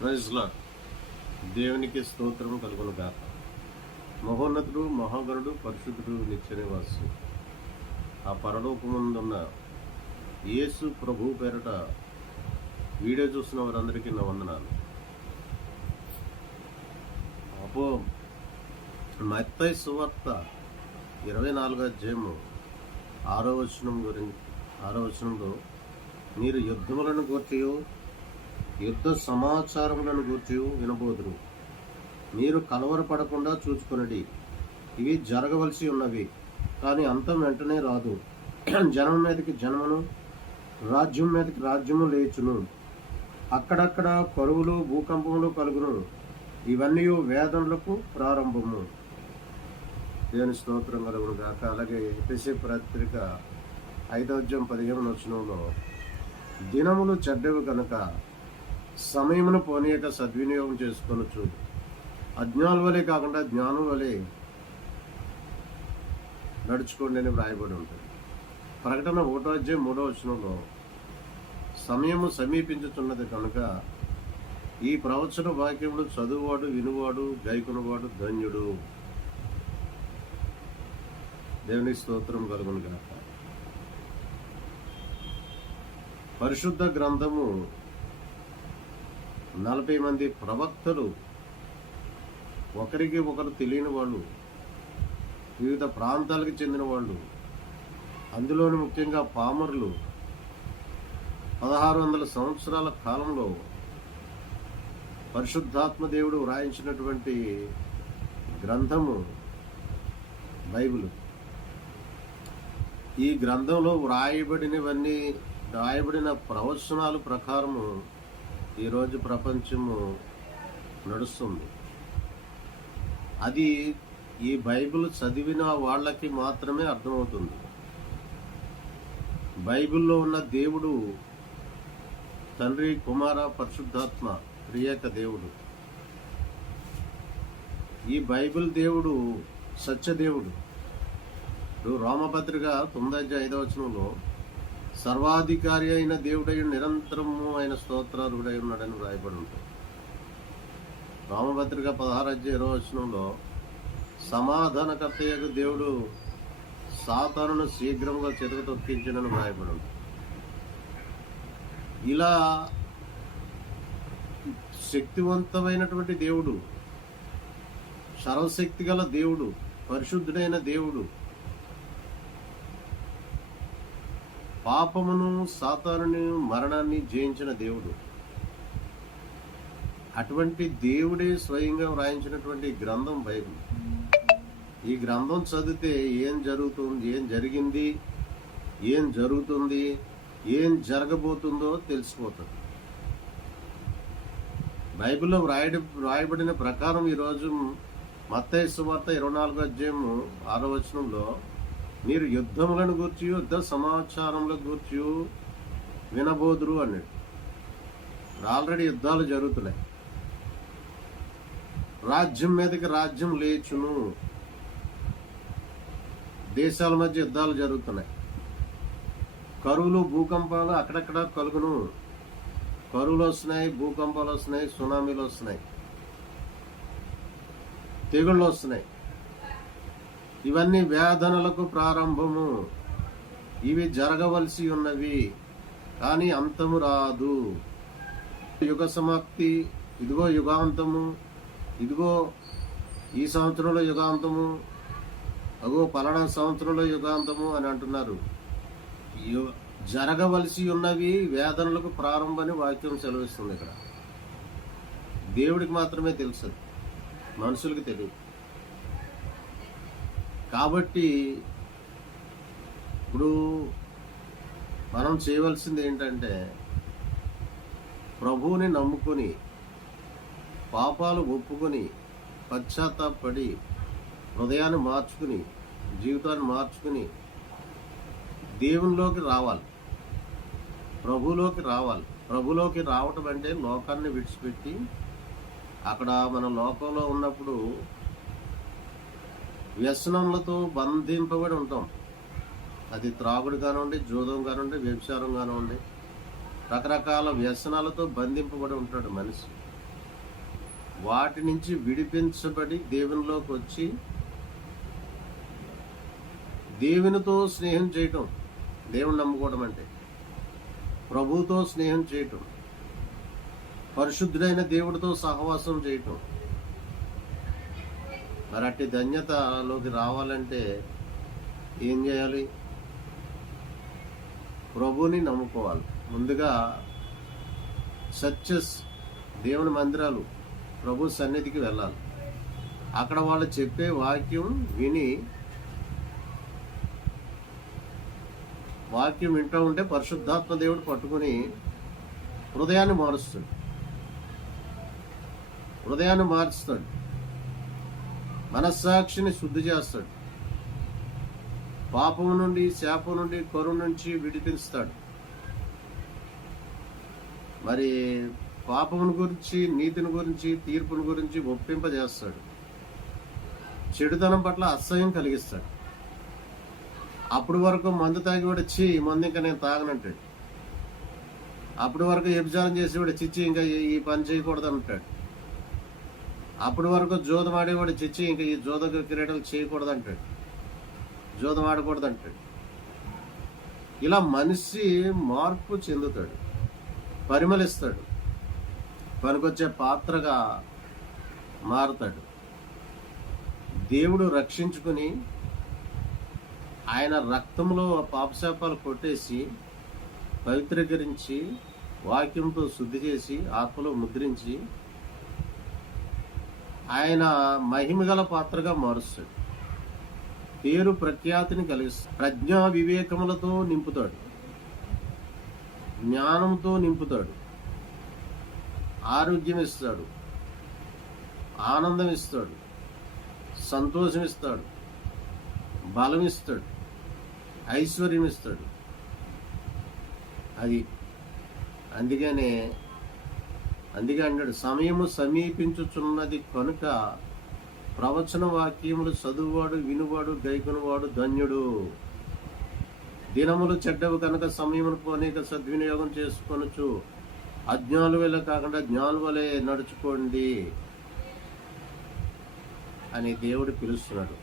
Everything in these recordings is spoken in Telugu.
Praise lord. దేవునికి స్తోత్రం కలుగును గాక. మహోన్నతుడు, మహాగణుడు, పరిశుద్ధుడు, నిత్య నివాసి ఆ పరలోకముందున్న యేసు ప్రభు పేరట వీడియో చూస్తున్న వారందరికీ నా వందనాలు. అపో మత్తయి సువార్త 24వ అధ్యాయము 6వ వచనంలో మీరు యుద్ధములను గూర్చియు యుద్ధ సమాచారములను గూర్చి వినబోదురు. మీరు కలవరపడకుండా చూసుకొనడి. ఇవి జరగవలసి ఉన్నవి, కానీ అంతం వెంటనే రాదు. జనం మీదకి జనమును, రాజ్యం మీదకి రాజ్యము లేచును. అక్కడక్కడ కరువులు, భూకంపములు కలుగును. ఇవన్నీ వేదనలకు ప్రారంభము. దేవుని స్తోత్రం కలుగును గాక. అలాగే ఎఫెసీ పత్రిక 5వ అధ్యాయం 15వ వచనంలో దినములు చెడ్డవి కనుక సమయమును పోనీయక సద్వినియోగం చేసుకొనొచ్చు. అజ్ఞానుల వలె కాకుండా జ్ఞానం వలె నడుచుకోండి అని వ్రాయబడి ఉంటుంది. ప్రకటన 1వ అధ్యాయం 3వ వచనంలో సమయము సమీపించుతున్నది కనుక ఈ ప్రవచన వాక్యములు చదువువాడు, వినువాడు, గైకొనువాడు ధన్యుడు. దేవుని స్తోత్రం కలుగును గాక. పరిశుద్ధ గ్రంథము 40 మంది ప్రవక్తలు, ఒకరికి ఒకరు తెలియని వాళ్ళు, వివిధ ప్రాంతాలకు చెందిన వాళ్ళు, అందులోని ముఖ్యంగా పామరులు 1600 సంవత్సరాల కాలంలో పరిశుద్ధాత్మ దేవుడు వ్రాయించినటువంటి గ్రంథము బైబిల్. ఈ గ్రంథంలో వ్రాయబడిన ప్రవచనాల ప్రకారము ఈరోజు ప్రపంచము నడుస్తుంది. అది ఈ బైబిల్ చదివిన వాళ్ళకి మాత్రమే అర్థమవుతుంది. బైబిల్లో ఉన్న దేవుడు తండ్రి, కుమార, పరిశుద్ధాత్మ త్రియేక దేవుడు. ఈ బైబిల్ దేవుడు సత్యదేవుడు. రోమపత్రిక 9వ అధ్యాయం 5వ వచనంలో సర్వాధికారి అయిన దేవుడై నిరంతరము ఆయన స్తోత్రార్హుడై ఉన్నాడని వ్రాయబడి ఉంటుంది. రోమపత్రిక 16వ అధ్యాయం 20వ వచనంలో సమాధానకర్తయ్యకు దేవుడు సాతానును శీఘ్రంగా చెరుకు తొక్కించినని వ్రాయబడి ఉంటుంది. ఇలా శక్తివంతమైనటువంటి దేవుడు, సర్వశక్తి గల దేవుడు, పరిశుద్ధుడైన దేవుడు, పాపమును, సాతానుని, మరణాన్ని జయించిన దేవుడు. అటువంటి దేవుడే స్వయంగా వ్రాయించినటువంటి గ్రంథం బైబిల్. ఈ గ్రంథం చదివితే ఏం జరుగుతుంది, ఏం జరిగింది, ఏం జరుగుతుంది, ఏం జరగబోతుందో తెలిసిపోతుంది. బైబిల్లో వ్రాయబడిన ప్రకారం ఈరోజు మత్తయి సువార్త 24వ అధ్యాయం 6వ వచనంలో మీరు యుద్ధములను గూర్చి, యుద్ధ సమాచారముల గూర్చి వినబోదురు అన్నాడు. ఆల్రెడీ యుద్ధాలు జరుగుతున్నాయి. రాజ్యం మీదకి రాజ్యం లేచును. దేశాల మధ్య యుద్ధాలు జరుగుతున్నాయి. కరువులు, భూకంపాలు అక్కడక్కడ కలుగును. కరువులు వస్తున్నాయి, భూకంపాలు వస్తున్నాయి, సునామీలు వస్తున్నాయి, తెగుళ్ళు వస్తున్నాయి. ఇవన్నీ వేదనలకు ప్రారంభము. ఇవి జరగవలసి ఉన్నవి, కానీ అంతము రాదు. యుగ సమాప్తి, ఇదిగో యుగాంతము, ఇదిగో ఈ సంవత్సరంలో యుగాంతము, అగో పలానా సంవత్సరంలో యుగాంతము అని అంటున్నారు. జరగవలసి ఉన్నవి వేదనలకు ప్రారంభమని వాక్యం సెలవిస్తుంది. ఇక్కడ దేవుడికి మాత్రమే తెలుసు, మనుషులకి తెలియదు. కాబట్టి ఇప్పుడు మనం చేయవలసింది ఏంటంటే, ప్రభువుని నమ్ముకొని, పాపాలు ఒప్పుకొని, పశ్చాత్తాపడి, హృదయాన్ని మార్చుకుని, జీవితాన్ని మార్చుకుని దేవునిలోకి రావాలి, ప్రభులోకి రావాలి. ప్రభులోకి రావటం అంటే లోకాన్ని విడిచిపెట్టి, అక్కడ మన లోకంలో ఉన్నప్పుడు వ్యసనములతో బంధింపబడి ఉంటాం. అది త్రాగుడు కానివ్వండి, జూదం కానివ్వండి, వ్యభిచారం కానివ్వండి, రకరకాల వ్యసనాలతో బంధింపబడి ఉంటాడు మనిషి. వాటి నుంచి విడిపించబడి దేవునిలోకి వచ్చి దేవునితో స్నేహం చేయటం, దేవుని నమ్ముకోవడం అంటే ప్రభువుతో స్నేహం చేయటం, పరిశుద్ధుడైన దేవుడితో సహవాసం చేయటం. మరి అట్టి ధన్యతలోకి రావాలంటే ఏం చేయాలి? ప్రభువుని నమ్ముకోవాలి. ముందుగా చర్చెస్, దేవుని మందిరాలు, ప్రభు సన్నిధికి వెళ్ళాలి. అక్కడ వాళ్ళు చెప్పే వాక్యం వింటూ ఉంటే పరిశుద్ధాత్మ దేవుడు పట్టుకుని హృదయాన్ని మారుస్తాడు, మనస్సాక్షిని శుద్ధి చేస్తాడు, పాపము నుండి, శాపం నుండి, కరుణ నుంచి విడిపిస్తాడు. మరి పాపమును గురించి, నీతిని గురించి, తీర్పుని గురించి ఒప్పింపజేస్తాడు. చెడుతనం పట్ల అసహ్యం కలిగిస్తాడు. అప్పుడు వరకు మందు తాగివాడు చి మందు ఇంకా నేను తాగనంటాడు. అప్పటి వరకు వ్యభిచారం చేసేవాడు చిచ్చి ఇంకా ఈ పని చేయకూడదు అంటాడు. అప్పటి వరకు జోదం ఆడేవాడు చిచ్చి ఇంకా ఈ జోద క్రీడలు చేయకూడదు అంటాడు, జోదం ఆడకూడదు అంటాడు. ఇలా మనిషి మార్పు చెందుతాడు, పరిమళిస్తాడు, పనికొచ్చే పాత్రగా మారుతాడు. దేవుడు రక్షించుకుని ఆయన రక్తంలో పాపశాపాలు కొట్టేసి పవిత్రీకరించి వాక్యంతో శుద్ధి చేసి ఆత్మలో ముద్రించి ఆయన మహిమగల పాత్రగా మారుస్తాడు. పేరు ప్రఖ్యాతిని కలిగిస్తాడు. ప్రజ్ఞా వివేకములతో నింపుతాడు, జ్ఞానంతో నింపుతాడు, ఆరోగ్యం ఇస్తాడు, ఆనందం ఇస్తాడు, సంతోషం ఇస్తాడు, బలం ఇస్తాడు, ఐశ్వర్యం ఇస్తాడు. అది అందుకే అన్నాడు, సమయము సమీపించుచున్నది కనుక ప్రవచన వాక్యములు చదువువాడు, వినువాడు, గైకొనువాడు ధన్యుడు. దినములు చెడ్డవు కనుక సమయమును పోనీక సద్వినియోగం చేసుకొనొచ్చు. అజ్ఞానుల వల్ల కాకుండా జ్ఞానుల వలె నడుచుకోండి అని దేవుడు పిలుస్తున్నాడు.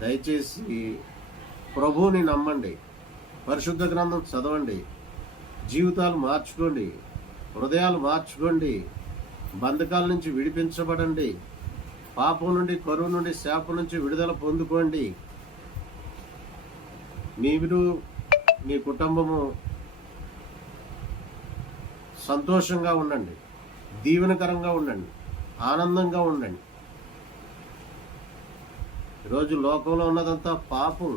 దయచేసి ప్రభువుని నమ్మండి, పరిశుద్ధ గ్రంథం చదవండి, జీవితాలు మార్చుకోండి, హృదయాలు మార్చుకోండి, బంధకాల నుంచి విడిపించబడండి, పాపం నుండి, కరువు నుండి, శాపం నుంచి విడుదల పొందుకోండి. మీరు, మీ కుటుంబము సంతోషంగా ఉండండి, దీవెనకరంగా ఉండండి, ఆనందంగా ఉండండి. ఈరోజు లోకంలో ఉన్నదంతా పాపం,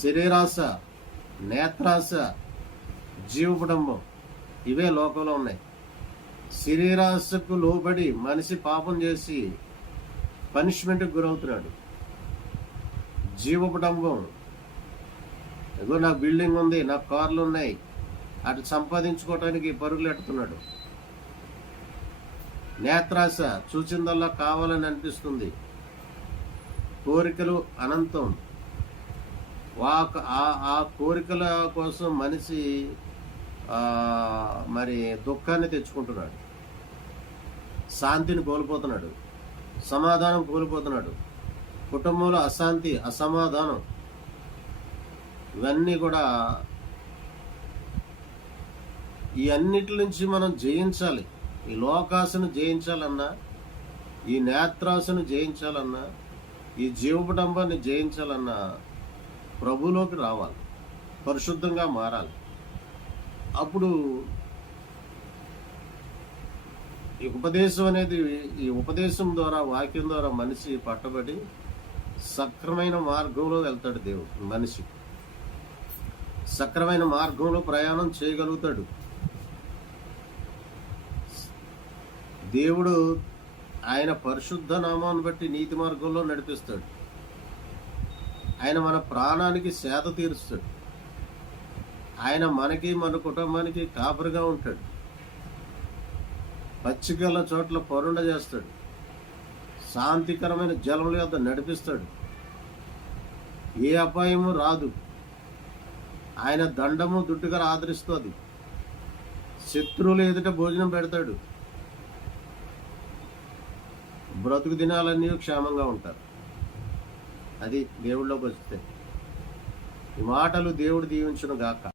శరీరాశ, నేత్రాశ, జీవకుటుంబం, ఇవే లోకంలో ఉన్నాయి. శరీరాశకు లోబడి మనిషి పాపం చేసి పనిష్మెంట్కి గురవుతున్నాడు. జీవకుటుంబం, ఏదో నాకు బిల్డింగ్ ఉంది, నాకు కార్లు ఉన్నాయి, అటు సంపాదించుకోవటానికి పరుగులు ఎట్టుతున్నాడు. నేత్రాశ, చూచిందల్లా కావాలని అనిపిస్తుంది. కోరికలు అనంతం. ఆ కోరికల కోసం మనిషి మరి దుఃఖాన్ని తెచ్చుకుంటున్నాడు, శాంతిని కోల్పోతున్నాడు, సమాధానం కోల్పోతున్నాడు, కుటుంబంలో అశాంతి, అసమాధానం, ఇవన్నీ కూడా ఈ అన్నిటి నుంచి మనం జయించాలి. ఈ లోకాశను జయించాలన్నా, ఈ నేత్రాశను జయించాలన్నా, ఈ జీవకుటుంబాన్ని జయించాలన్నా ప్రభులోకి రావాలి, పరిశుద్ధంగా మారాలి. అప్పుడు ఈ ఉపదేశం అనేది, ఈ ఉపదేశం ద్వారా, వాక్యం ద్వారా మనిషి పట్టబడి సక్రమైన మార్గంలో వెళ్తాడు. దేవుడు మనిషి సక్రమైన మార్గంలో ప్రయాణం చేయగలుగుతాడు. దేవుడు ఆయన పరిశుద్ధ నామాన్ని బట్టి నీతి మార్గంలో నడిపిస్తాడు. ఆయన మన ప్రాణానికి సేద తీరుస్తాడు. ఆయన మనకి, మన కుటుంబానికి కాపరిగా ఉంటాడు. పచ్చికల చోట్ల పరుండ చేస్తాడు. శాంతికరమైన జలముల యొద్ద నడిపిస్తాడు. ఏ అపాయము రాదు. ఆయన దండము దుట్టుగా ఆదరిస్తుంది. శత్రువులు ఎదుట భోజనం పెడతాడు. బ్రతుకు దినాలన్నీ క్షేమంగా ఉంటారు. అది దేవుళ్ళలోకి వస్తే. ఈ మాటలు దేవుడు దీవించును గాక.